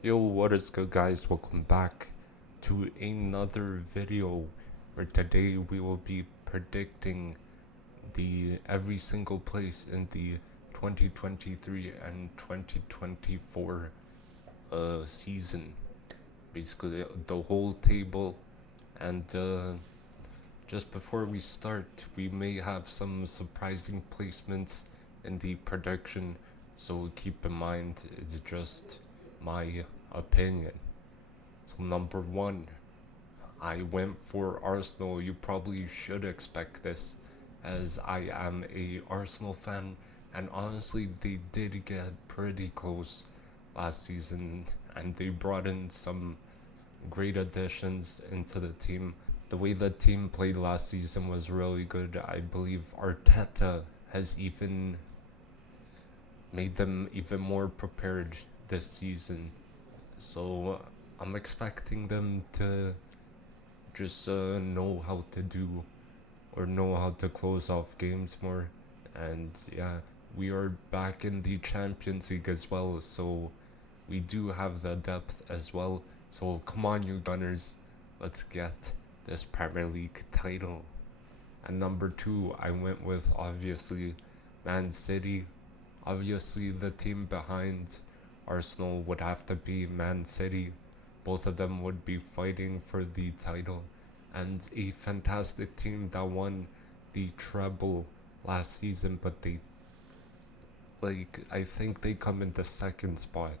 Yo, what is good, guys? Welcome back to another video where today we will be predicting the every single place in the 2023 and 2024 season. Basically, the whole table. And just before we start, we may have some surprising placements in the prediction, so keep in mind it's just my opinion. So number one, I went for Arsenal. You probably should expect this, as I am a Arsenal fan, and honestly, they did get pretty close last season, and they brought in some great additions into the team. The way the team played last season was really good. I believe Arteta has even made them even more prepared this season. So I'm expecting them to just know how to do or know how to close off games more. And yeah, we are back in the Champions League as well, so we do have the depth as well. So come on, you Gunners, let's get this Premier League title. And number two, I went with obviously Man City. Obviously, the team behind Arsenal would have to be Man City. Both of them would be fighting for the title. And a fantastic team that won the treble last season, but I think they come in the second spot.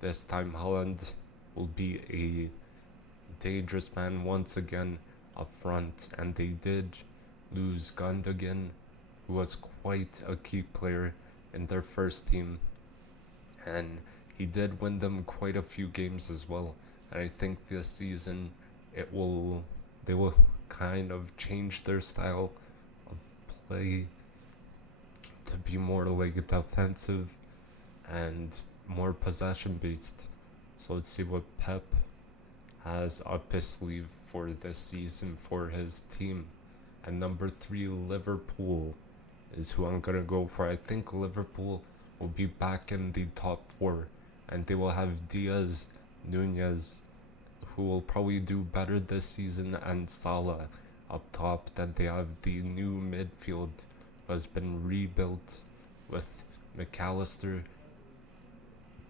This time, Holland will be a dangerous man once again up front, and they did lose Gundogan, who was quite a key player in their first team, and he did win them quite a few games as well. And I think this season it will they will kind of change their style of play to be more like defensive and more possession based. So let's see what Pep has up his sleeve for this season for his team. And number three, Liverpool is who I'm gonna go for. I think Liverpool will be back in the top four, and they will have Diaz, Nunez, who will probably do better this season, and Salah up top. Then they have the new midfield who has been rebuilt with McAllister,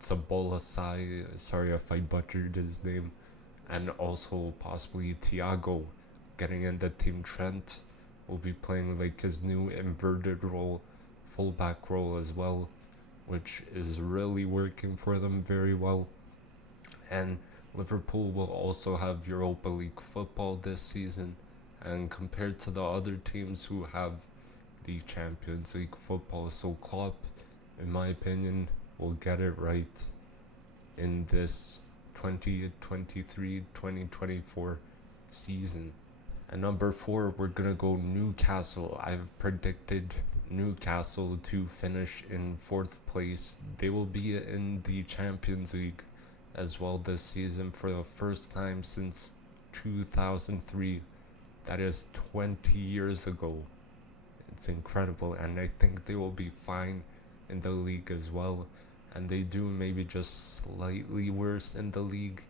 Sabolasai, sorry if I butchered his name, and also possibly Thiago getting in the team. Trent will be playing like his new inverted role, fullback role as well, which is really working for them very well. And Liverpool will also have Europa League football this season, and compared to the other teams who have the Champions League football, so Klopp, in my opinion, will get it right in this 2023-2024 season. And number four, we're gonna go Newcastle. I've predicted Newcastle to finish in fourth place. They will be in the Champions League as well this season for the first time since 2003. That is 20 years ago. It's incredible, and I think they will be fine in the league as well. And they do maybe just slightly worse in the league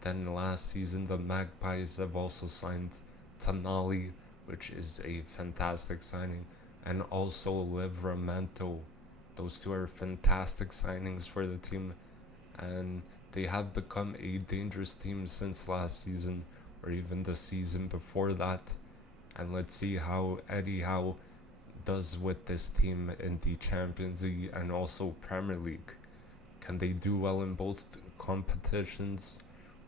than last season. The Magpies have also signed Tonali, which is a fantastic signing, and also Livramento. Those two are fantastic signings for the team, and they have become a dangerous team since last season, or even the season before that. And let's see how Eddie Howe does with this team in the Champions League and also Premier League. Can they do well in both competitions?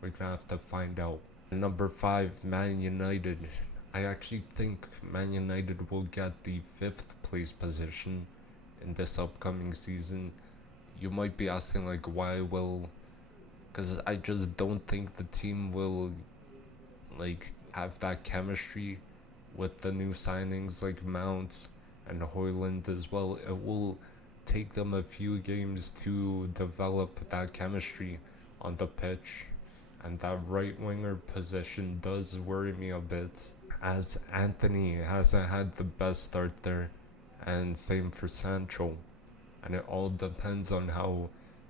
We're gonna have to find out. Number five, Man United. I actually think Man United will get the fifth place position in this upcoming season. You might be asking like why will, because I just don't think the team will like have that chemistry with the new signings like Mount and Hoyland as well. It will take them a few games to develop that chemistry on the pitch, and that right winger position does worry me a bit, as Anthony hasn't had the best start there, and same for Sancho. And it all depends on how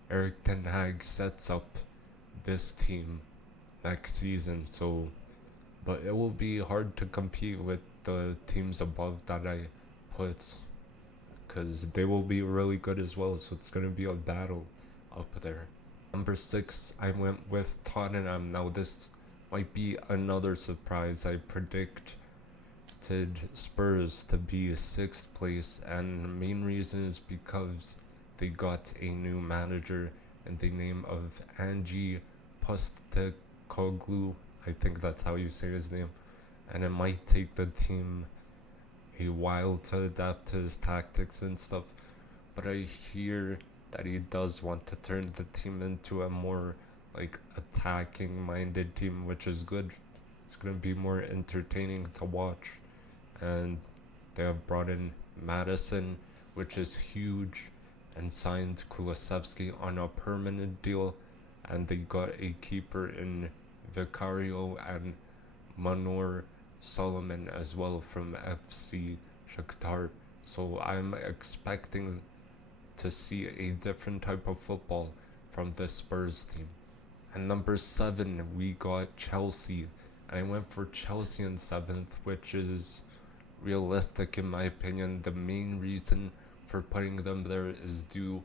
Eric Ten Hag sets up this team next season. So, but it will be hard to compete with the teams above that I put, because they will be really good as well. So it's gonna be a battle up there. Number 6, I went with Tottenham. Now this might be another surprise. I predicted Spurs to be 6th place, and the main reason is because they got a new manager in the name of Ange Postecoglou. I think that's how you say his name, and it might take the team a while to adapt to his tactics and stuff. But I hear that he does want to turn the team into a more like attacking minded team, which is good. It's gonna be more entertaining to watch. And they have brought in Madison, which is huge, and signed Kulusevski on a permanent deal, and they got a keeper in Vicario and Manor Solomon as well from FC Shakhtar. So I'm expecting to see a different type of football from the Spurs team. And number 7, we got Chelsea. And I went for Chelsea in 7th, which is realistic in my opinion. The main reason for putting them there is due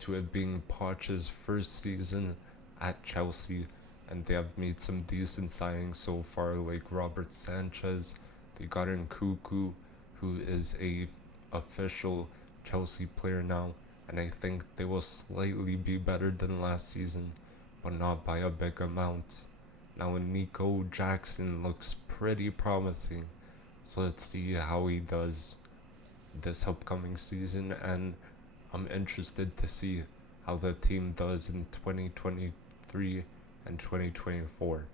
to it being Poch's first season at Chelsea, and they have made some decent signings so far, like Robert Sanchez. They got in Cuckoo, who is a official Chelsea player now, and I think they will slightly be better than last season, but not by a big amount. Now Nico Jackson looks pretty promising, so let's see how he does this upcoming season, and I'm interested to see how the team does in 2023 and 2024.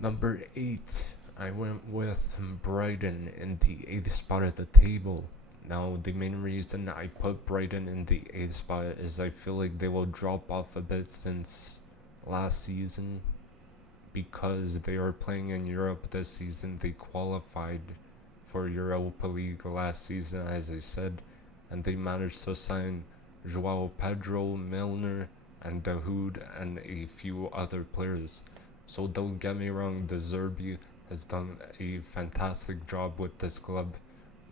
Number 8, I went with Brighton in the 8th spot at the table. Now, the main reason I put Brighton in the 8th spot is I feel like they will drop off a bit since last season, because they are playing in Europe this season. They qualified for Europa League last season, as I said, and they managed to sign Joao Pedro, Milner, and Dahoud, and a few other players. So don't get me wrong, De Zerbi has done a fantastic job with this club,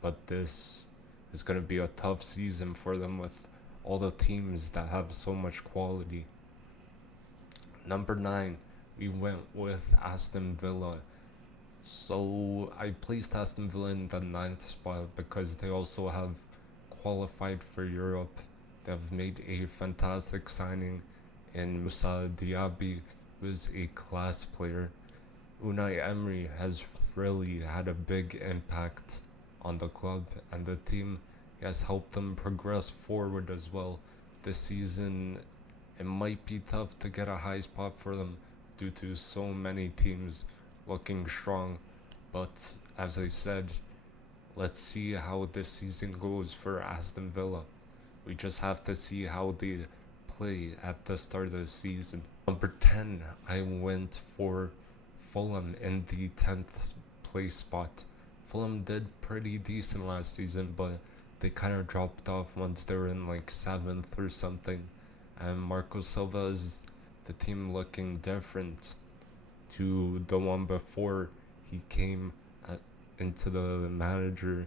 but this is going to be a tough season for them with all the teams that have so much quality. Number 9, we went with Aston Villa. So I placed Aston Villa in the 9th spot because they also have qualified for Europe. They have made a fantastic signing in Moussa Diaby, who is a class player. Unai Emery has really had a big impact on the club and the team. He has helped them progress forward as well. This season, it might be tough to get a high spot for them due to so many teams looking strong, but as I said, let's see how this season goes for Aston Villa. We just have to see how they play at the start of the season. Number 10, I went for Fulham in the 10th place spot. Fulham did pretty decent last season, but they kind of dropped off once they were in like 7th or something. And Marco Silva is the team looking different to the one before he came into the manager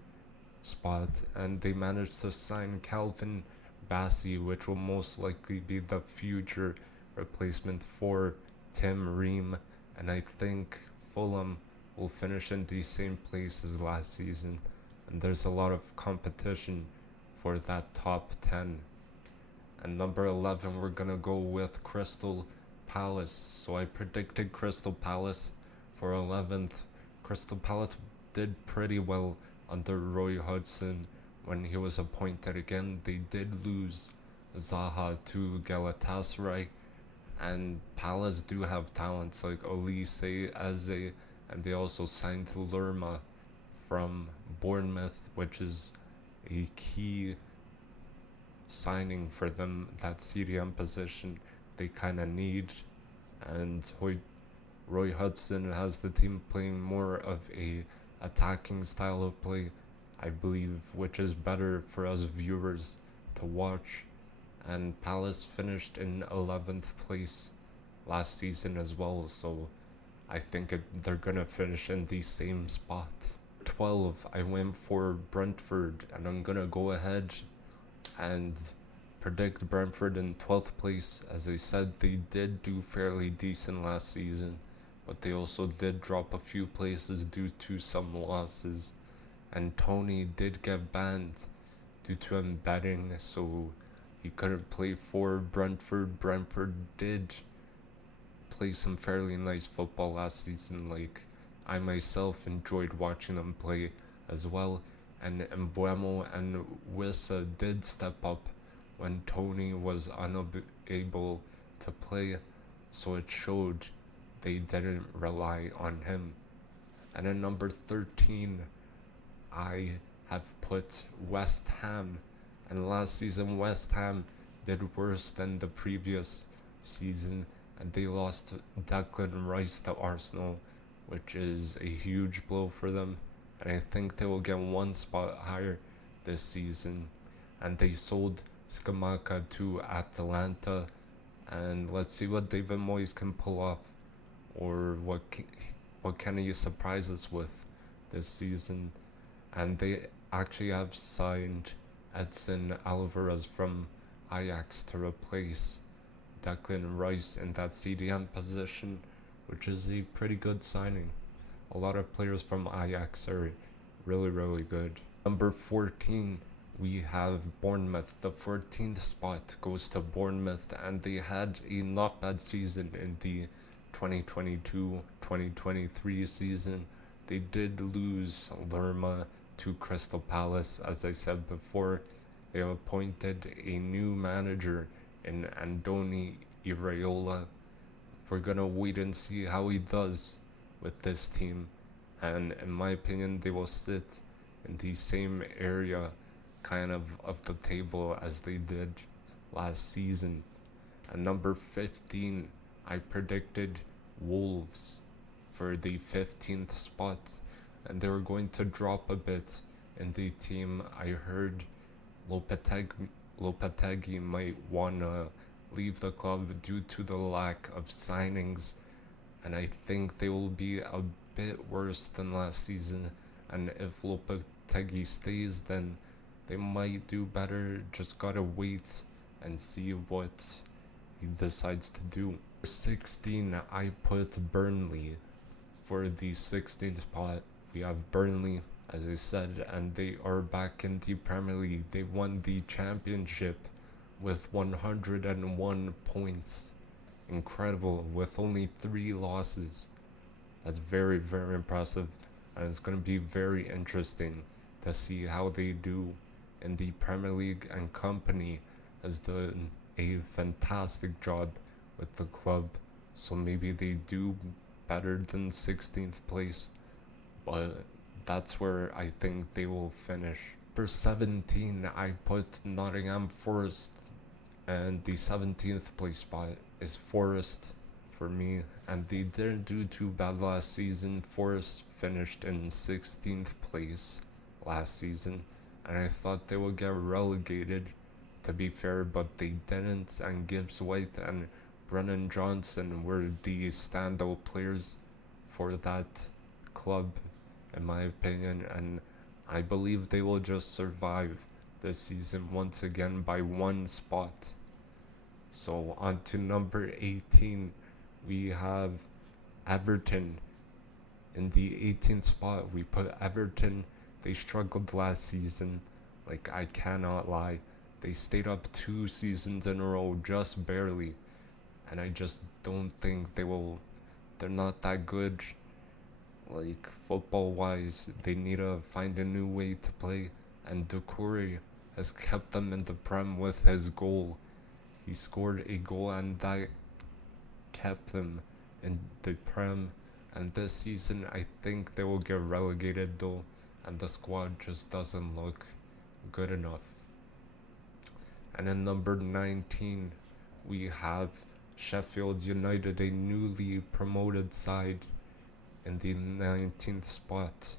spot, and they managed to sign Calvin Bassey, which will most likely be the future replacement for Tim Ream, and I think Fulham will finish in the same place as last season, and there's a lot of competition for that top 10. And number 11, we're gonna go with Crystal Palace. So I predicted Crystal Palace for 11th. Crystal Palace did pretty well under Roy Hodgson when he was appointed. Again, they did lose Zaha to Galatasaray, and Palace do have talents like Olise, Eze, and they also signed Lerma from Bournemouth, which is a key signing for them. That CDM position they kind of need, and Roy Hodgson has the team playing more of a attacking style of play, I believe, which is better for us viewers to watch. and Palace finished in 11th place last season as well, so I think they're gonna finish in the same spot. 12, I went for Brentford, and I'm gonna go ahead and predict Brentford in 12th place. As I said, they did do fairly decent last season, but they also did drop a few places due to some losses, and Tony did get banned due to him betting, so he couldn't play for Brentford. Brentford did play some fairly nice football last season. Like, I myself enjoyed watching them play as well, and Mbuemo and Wissa did step up when Tony was unable to play, so it showed they didn't rely on him. And at number 13, I have put West Ham, and last season West Ham did worse than the previous season, and they lost Declan Rice to Arsenal, which is a huge blow for them, and I think they will get one spot higher this season. And they sold Scamacca to Atalanta, and let's see what David Moyes can pull off, or what can he surprise us with this season. And they actually have signed Edson Alvarez from Ajax to replace Declan Rice in that CDM position, which is a pretty good signing. A lot of players from Ajax are really good. Number 14, we have Bournemouth. The 14th spot goes to Bournemouth, and they had a not bad season in the 2022-2023 season. They did lose Lerma to Crystal Palace. As I said before, they have appointed a new manager in Andoni Iraola. We're gonna wait and see how he does with this team, and in my opinion, they will sit in the same area kind of the table as they did last season. At number 15, I predicted Wolves for the 15th spot, and they were going to drop a bit in the team. I heard Lopetegui might wanna leave the club due to the lack of signings, and I think they will be a bit worse than last season. And if Lopetegui stays, then they might do better. Just gotta wait and see what he decides to do. For 16, I put Burnley for the 16th spot. We have Burnley, as I said, and they are back in the Premier League. They won the championship with 101 points. Incredible, with only 3 losses. That's very impressive, and it's going to be very interesting to see how they do in the Premier League, and Company has done a fantastic job with the club, so maybe they do better than 16th place, but that's where I think they will finish. For 17, I put Nottingham Forest, and the 17th place spot is Forest for me, and they didn't do too bad last season. Forest finished in 16th place last season, and I thought they would get relegated, to be fair, but they didn't, and Gibbs White and Brennan Johnson were the standout players for that club, in my opinion, and I believe they will just survive this season once again by 1 spot. So on to number 18, we have Everton. In the 18th spot, we put Everton. They struggled last season, like, I cannot lie. They stayed up 2 seasons in a row, just barely, and I just don't think they're not that good, like, football wise. They need to find a new way to play, and Doucouré has kept them in the Prem with his goal. He scored a goal, and that kept them in the Prem, and this season I think they will get relegated though, and the squad just doesn't look good enough. And in number 19, we have Sheffield United, a newly promoted side, in the 19th spot,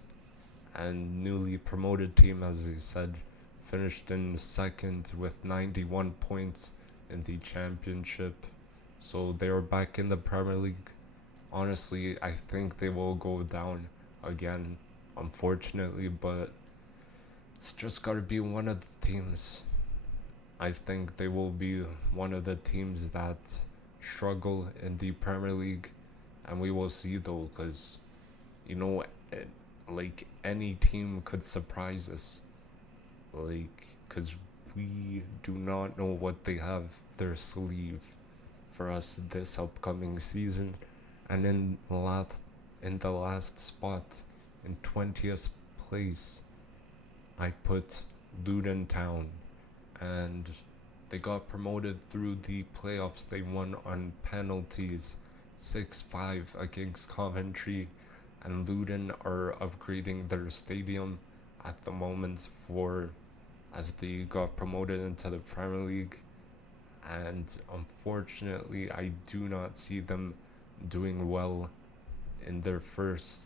and newly promoted team, as I said, finished in second with 91 points in the championship. So they are back in the Premier League. Honestly, I think they will go down again, unfortunately, but it's just got to be one of the teams. I think they will be one of the teams that struggle in the Premier League, and we will see though, because you know, like any team could surprise us, like because we do not know what they have their sleeve for us this upcoming season, and in the last spot, in 20th place, I put Luton Town, and they got promoted through the playoffs. They won on penalties 6-5 against Coventry, and Luton are upgrading their stadium at the moment for as they got promoted into the Premier League. And unfortunately, I do not see them doing well in their first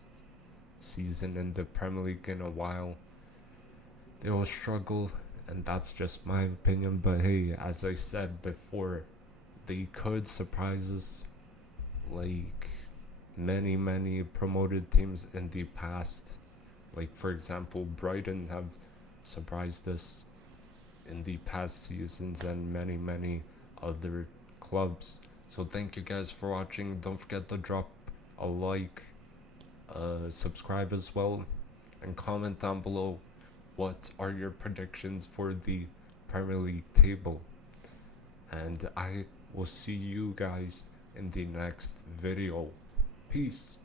season in the Premier League in a while. They will struggle, and that's just my opinion. But hey, as I said before, they could surprise us like many promoted teams in the past. Like for example, Brighton have surprised us in the past seasons, and many other clubs. So thank you guys for watching. Don't forget to drop a like, subscribe as well, and comment down below what are your predictions for the Premier League table. And I will see you guys in the next video. Peace.